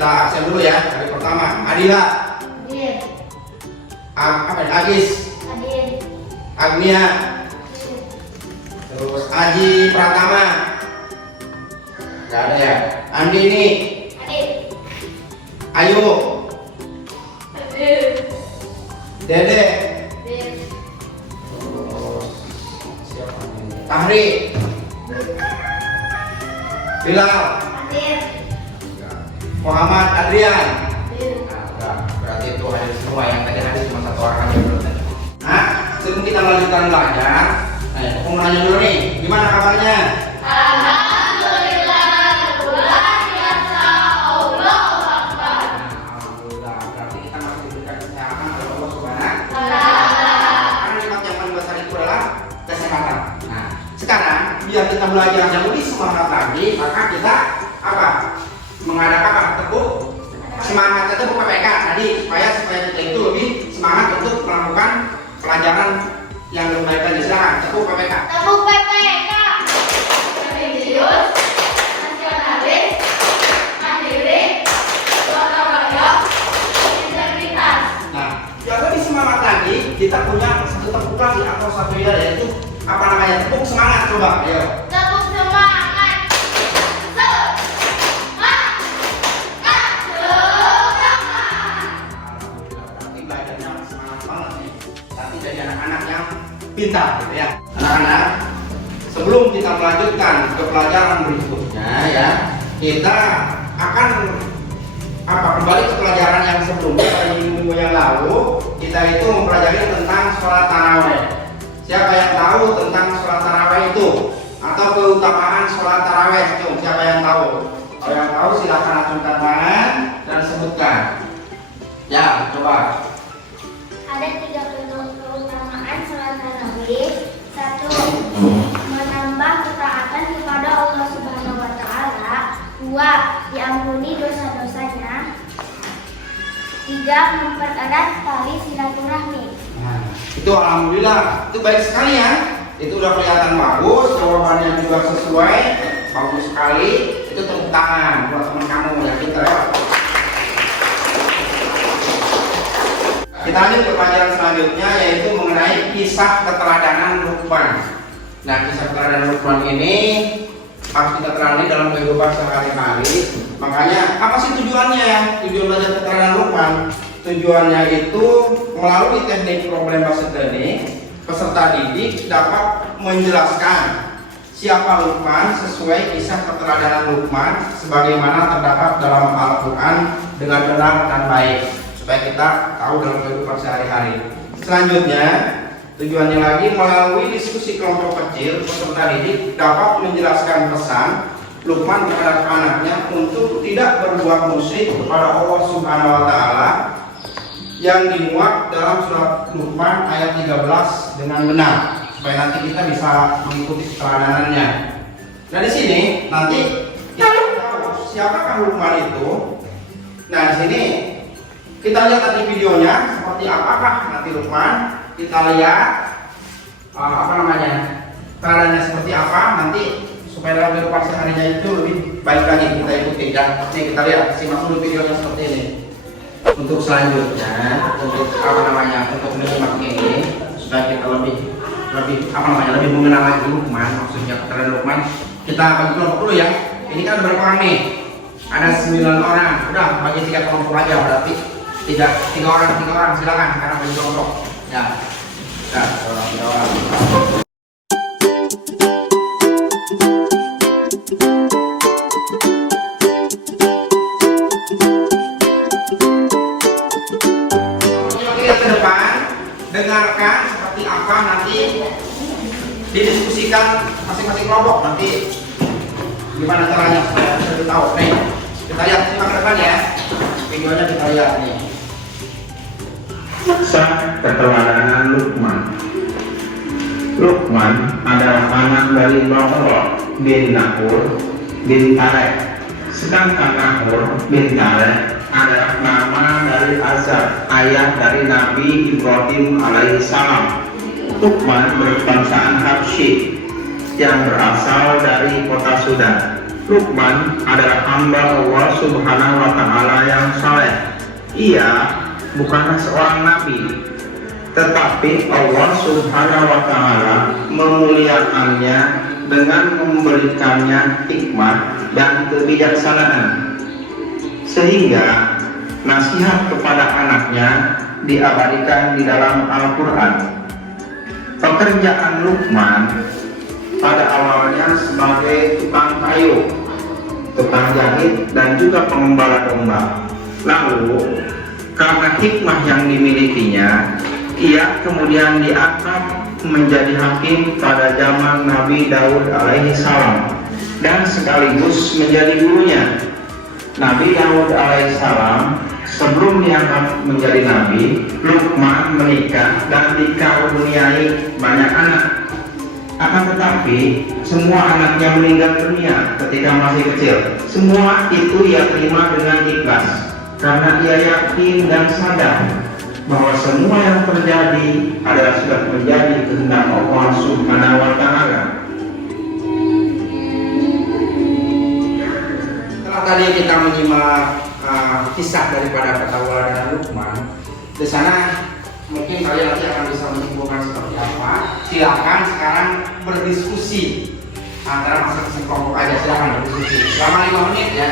kita absen dulu ya. Hari pertama, Adila. Hadir. Agis. Hadir. Agnia. Terus Aji Pratama. Gak ada ya. Andini. Hadir. Ayu. Hadir. Dede. Hadir. Terus siapa ini? Tahri. Bilal. Hadir. Muhammad Adrian. Hadir. Nah, berarti itu hadir semua. Yang tadi hadir cuma satu orang aja belum tadi. Nah, sebelum kita melanjutkan belajar, aku mau nanya dulu nih, gimana kabarnya? Alhamdulillah, luar biasa, Allah Akbar. Alhamdulillah, berarti kita masih diberikan kesehatan oleh Allah Subhanahu. Alhamdulillah. Karena nikmat yang paling besar itu adalah kesehatan. Nah, sekarang biar kita belajar yang lebih semangat lagi, maka kita apa? Mengadakan apa? Tepuk semangat, tepuk PPK tadi supaya kita itu lebih semangat untuk melakukan pelajaran yang lebih baik lagi. Silakan tepuk PPK. Tepuk PPK. Religius, nasionalis, mandiri, gotong royong, integritas. Nah, yang lebih semangat lagi, kita punya satu tepuk lagi atau satu ya, yaitu apa namanya? Tepuk semangat. Coba, ayo. Tepuk semangat. Berarti belajarnya semangat banget nih. Tapi jadi anak-anak yang pintar, gitu ya. Anak-anak, sebelum kita melanjutkan ke pelajaran berikutnya ya, kita akan kembali ke pelajaran yang sebelumnya. Pada minggu yang lalu kita itu mempelajari tentang sholat taraweh. Siapa yang tahu tentang sholat taraweh itu atau keutamaan sholat taraweh? Siapa yang tahu? Kalau yang tahu silahkan acungkan tangan dan sebutkan. Ya, coba. Ada 3 keutamaan sholat tarawih. 1. Menambah ketaatan kepada Allah Subhanahu wa taala. 2. Diampuni dosa-dosanya. 3. Mempererat tali silaturahmi. Nah, itu alhamdulillah, itu baik sekali ya. Itu udah kelihatan bagus, jawabannya juga sesuai, bagus sekali. Itu tepuk tangan buat teman kamu yang pintar ya. Kita lanjut ke pelajaran selanjutnya, yaitu mengenai kisah keteladanan Luqman. Nah, kisah keteladanan Luqman ini harus kita terangkan dalam kehidupan sehari-hari. Makanya apa sih tujuannya? Tujuan belajar keteladanan Luqman, tujuannya itu melalui teknik problem based learning, peserta didik dapat menjelaskan siapa Luqman sesuai kisah keteladanan Luqman sebagaimana terdapat dalam Al-Quran dengan benar dan baik, supaya kita tahu dalam kehidupan sehari-hari. Selanjutnya, tujuannya lagi melalui diskusi kelompok kecil, peserta didik dapat menjelaskan pesan Luqman kepada anaknya untuk tidak berbuat musyrik kepada Allah Subhanahu wa taala yang dimuat dalam surat Luqman ayat 13 dengan benar, supaya nanti kita bisa mengikuti keteladanannya. Nah, di sini nanti kita tahu siapakah Luqman itu. Nah, di sini kita lihat tadi videonya seperti apakah nanti Luqman. Kita lihat keadaannya seperti apa nanti, supaya dalam kehidupan seharinya itu lebih baik lagi kita ikuti. Dan nih kita lihat, simak dulu videonya seperti ini. Untuk selanjutnya, untuk untuk menyimak ini supaya kita lebih mengenal lagi Luqman, maksudnya keterangan Luqman. Kita bagi kelompok dulu ya. Ini kan ada berapa orang nih? Ada 9 orang. Udah bagi 3 kelompok aja, berarti tiga orang. Silakan sekarang bagi kelompok. Ya. Nah, 3 orang. Dengarkan seperti apa nanti didiskusikan masing-masing kelompok, nanti gimana caranya supaya lebih tahu. Nih, kita lihat simak ke depan ya. Videonya kita lihat nih. Kisah keteladanan Luqman. Luqman adalah anak dari Nahor bin Nahur bin Tarek. Sedangkan Nahur bin Tarek adalah nama dari Azar, ayah dari Nabi Ibrahim alaihissalam. Luqman berbangsaan Habsyi yang berasal dari kota Sudan. Luqman adalah hamba Allah Subhanahu wa Ta'ala yang saleh. Ia bukanlah seorang nabi, tetapi Allah Subhanahu wa Ta'ala memuliakannya dengan memberikannya hikmah dan kebijaksanaan, sehingga nasihat kepada anaknya diabadikan di dalam Al-Quran. Pekerjaan Luqman pada awalnya sebagai tukang kayu, tukang jahit, dan juga pengembala domba. Lalu karena hikmah yang dimilikinya, ia kemudian diangkat menjadi hakim pada zaman Nabi Daud alaihi salam dan sekaligus menjadi gurunya. Nabi Daud alaihi salam sebelum diangkat menjadi nabi, Luqman menikah dan dikaruniai banyak anak. Akan tetapi semua anaknya meninggal dunia ketika masih kecil. Semua itu ia terima dengan ikhlas karena ia yakin dan sadar bahwa semua yang terjadi adalah sudah menjadi kehendak Allah Subhanahu wa Ta'ala. Setelah tadi kita menyimak kisah daripada Taula dan Luqman, di sana mungkin kalian nanti akan bisa menyimpulkan seperti apa. Silakan sekarang berdiskusi antara masing-masing kelompok aja, silakan berdiskusi selama 5 menit ya.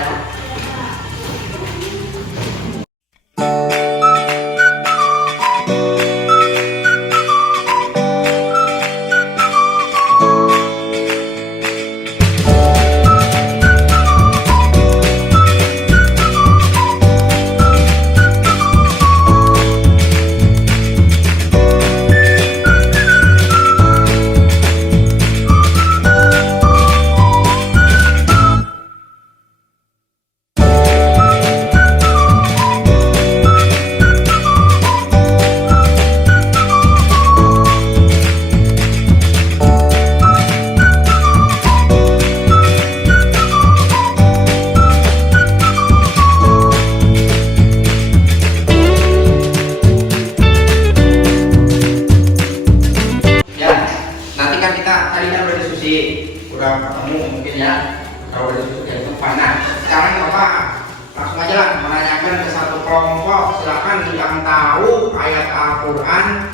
Udah ketemu mungkin ya, kalau udah diskusi itu nah sekarang Bapak langsung aja lah menanyakan ke satu kelompok. Silakan yang tahu ayat Al-Quran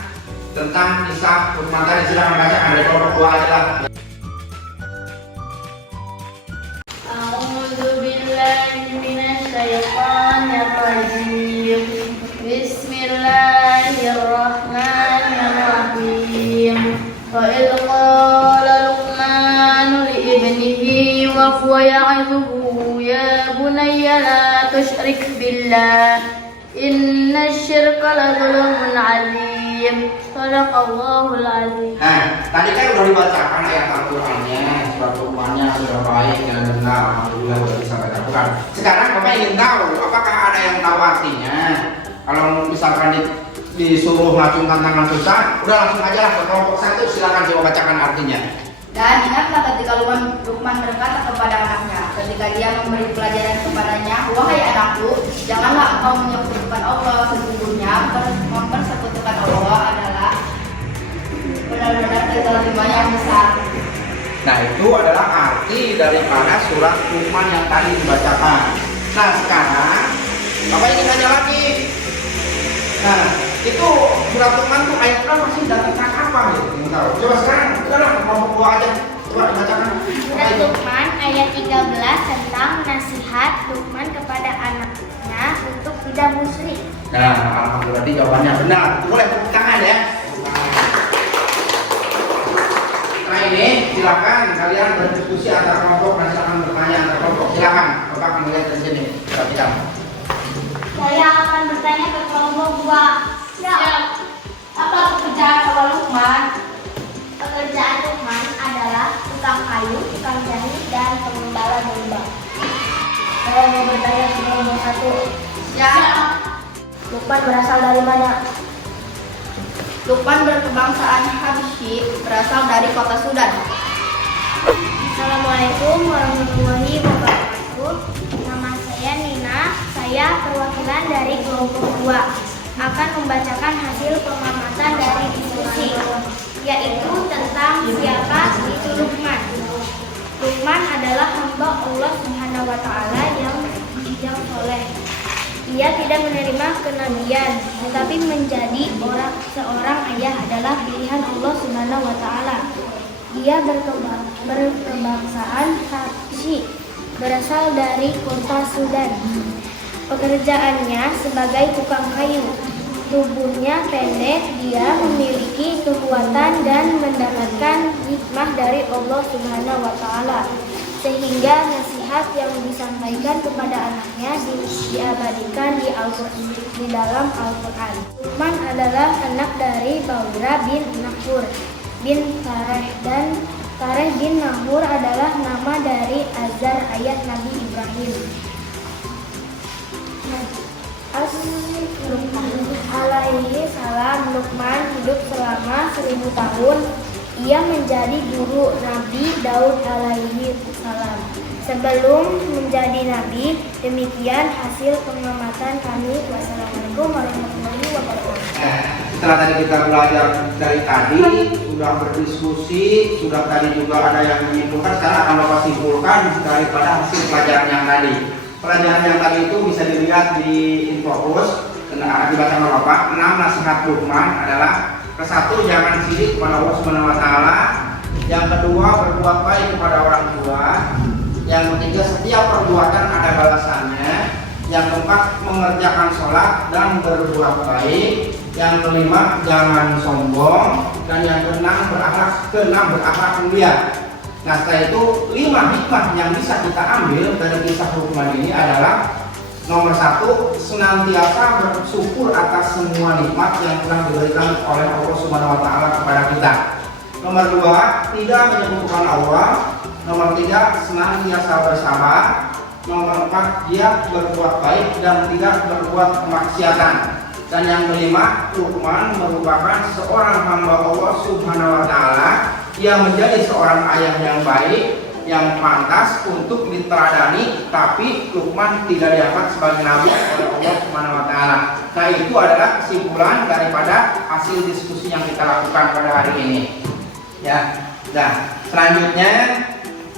tentang kisah Luqman tadi, silakan baca. Ada kelompok 2 aja lah. A'udzu billahi minasy syaithanir rajim. Bismillahirrahmanirrahim. Wa idh qala Luqman li ibnihi wa huwa ya'idhuhu ya bunayya la tusyrik billah inna syirka la dzulmun 'adzim. Shadaqallahul 'azim. Nah, tadi kan udah dibacakan ayat Al-Qur'annya, surat Luqmannya sudah baik dan benar, alhamdulillah sudah bisa baca Al-Quran. Sekarang Bapak ingin tahu apakah ada yang tahu artinya? Kalau misalkan disuruh ngacung tantangan susah, udah langsung aja lah ke kelompok 1, silakan coba bacakan artinya. Dan ingatlah ketika Luqman berkata kepada anaknya, ketika dia memberi pelajaran kepadanya, wahai anakku, janganlah engkau menyekutukan Allah. Sesungguhnya mempersekutukan Allah adalah benar-benar kezaliman yang besar. Nah, itu adalah arti daripada surat Luqman yang tadi dibacakan. Nah, sekarang Bapak ingin tanya lagi. Nah, itu surat Luqman tuh ayat berapa sih dan tentang apa gitu? Coba sekarang, udahlah kelompok 2 aja. Coba dibacakan. Surat Luqman ayat 13 tentang nasihat Luqman kepada anaknya untuk tidak musyrik. Nah, alhamdulillah berarti jawabannya benar. Boleh tepuk tangan ya. Nah, ini silakan kalian berdiskusi antar kelompok dan silakan bertanya antar kelompok. Silakan, Bapak akan melihat di sini. Kita. Saya akan bertanya ke kelompok 2. Siap. Apa pekerjaan awal Luqman? Pekerjaan Luqman adalah tukang kayu, tukang jahit, dan pengembala domba. Saya mau bertanya ke kelompok 1. Siap. Luqman berasal dari mana? Luqman berkebangsaan Habsyi, berasal dari kota Sudan. Assalamualaikum warahmatullahi wabarakatuh. Nama saya Nina. Saya perwakilan dari kelompok 2 akan membacakan hasil pengamatan dari diskusi, yaitu tentang siapa itu Luqman. Luqman adalah hamba Allah Subhanahu wa taala yang soleh. Ia tidak menerima kenabian, tetapi menjadi seorang ayah adalah pilihan Allah Subhanahu wa taala. Dia berkebangsaan Habsyi, berasal dari kota Sudan. Pekerjaannya sebagai tukang kayu. Tubuhnya pendek, dia memiliki kekuatan dan mendapatkan hikmah dari Allah Subhanahu wa taala, sehingga nasihat yang disampaikan kepada anaknya diabadikan di dalam Al-Qur'an. Luqman adalah anak dari Bawira bin Nahur bin Tareh, dan Tareh bin Nahur adalah nama dari Azar ayah Nabi Ibrahim. Alaihi salam. Luqman hidup selama 1000 tahun. Ia menjadi guru Nabi Daud alaihi salam sebelum menjadi nabi. Demikian hasil pengamatan kami. Wassalamualaikum warahmatullahi wabarakatuh. Setelah tadi kita belajar dari tadi, sudah berdiskusi, sudah tadi juga ada yang menyimpulkan. Sekarang akan Bapak simpulkan daripada hasil pelajaran yang tadi. Pelajaran yang tadi itu bisa dilihat di Infopus. Dibaca sama Bapak. 6 nasihat Luqman adalah: ke-1, jangan sirik kepada Allah Subhanahu wa taala. Yang kedua, berbuat baik kepada orang tua. Yang ketiga, setiap perbuatan ada balasannya. Yang keempat, mengerjakan sholat dan berbuat baik. Yang kelima, jangan sombong. Dan yang keenam, berakhlak mulia. Nah, setelah itu 5 hikmah yang bisa kita ambil dari kisah Luqman ini adalah: nomor 1, senantiasa bersyukur atas semua nikmat yang telah diberikan oleh Allah Subhanahu wa taala kepada kita. Nomor 2, tidak menyebutkan Allah. Nomor 3, senantiasa bersabar. Nomor 4, dia berbuat baik dan tidak berbuat kemaksiatan. Dan yang kelima, Luqman merupakan seorang hamba Allah Subhanahu wa taala yang menjadi seorang ayah yang baik, yang pantas untuk diteladani, tapi Luqman tidak diangkat sebagai nabi oleh Allah Subhanahu wa taala. Nah, itu adalah kesimpulan daripada hasil diskusi yang kita lakukan pada hari ini. Ya. Nah, selanjutnya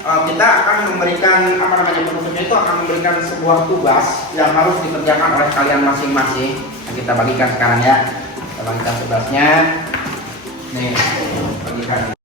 kita akan memberikan penutupnya itu akan memberikan sebuah tugas yang harus dikerjakan oleh kalian masing-masing. Nah, kita bagikan sekarang ya. Kita bagikan tugasnya. Nih, bagikan.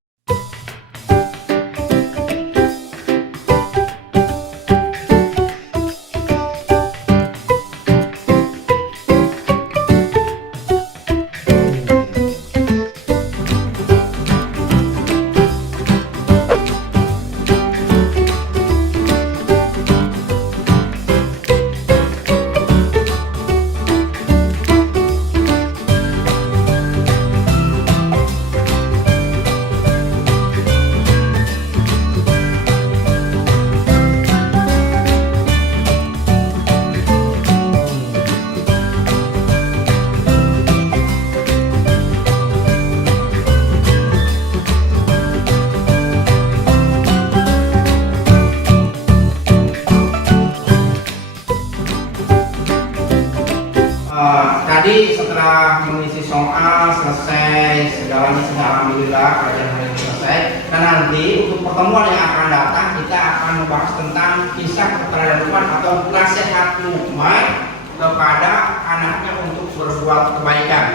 Tadi setelah mengisi soal selesai segalanya, sudah alhamdulillah pelajaran hari ini selesai. Dan nanti untuk pertemuan yang akan datang kita akan membahas tentang kisah keteladanan Luqman atau nasihat Luqman kepada anaknya untuk berbuat kebaikan.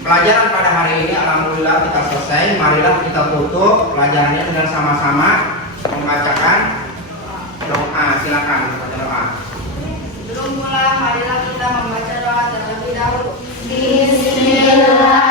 Pelajaran pada hari ini alhamdulillah kita selesai. Marilah kita tutup pelajarannya dengan sama-sama membacakan doa. Silakan baca doa. Sebelum mulai, marilah kita membaca doa terlebih dahulu. Bismillah.